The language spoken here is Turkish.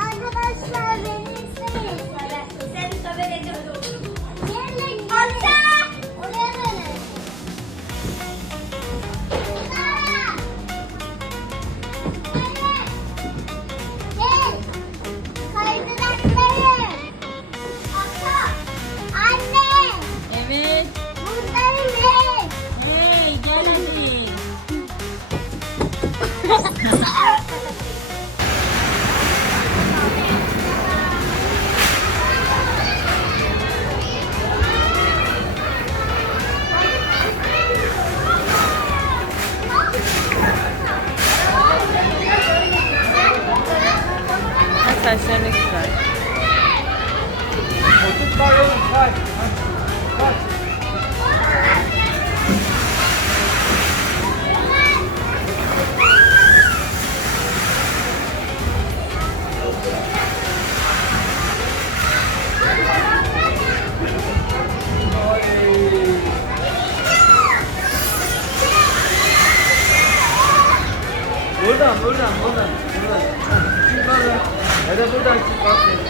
Arkadaşlar beni istemeyin. Sen haber ediyorum. Hatta oraya dönelim. Sara. Anne. Gel. Kaydıraklayın. Hatta. Anne. Evet. Buradayım. Hey gel hadi. Ha saçlarını güzel. Otur kay oğlum kay. Kay. Buradan buradan buradan buradan. 저절로할수 있.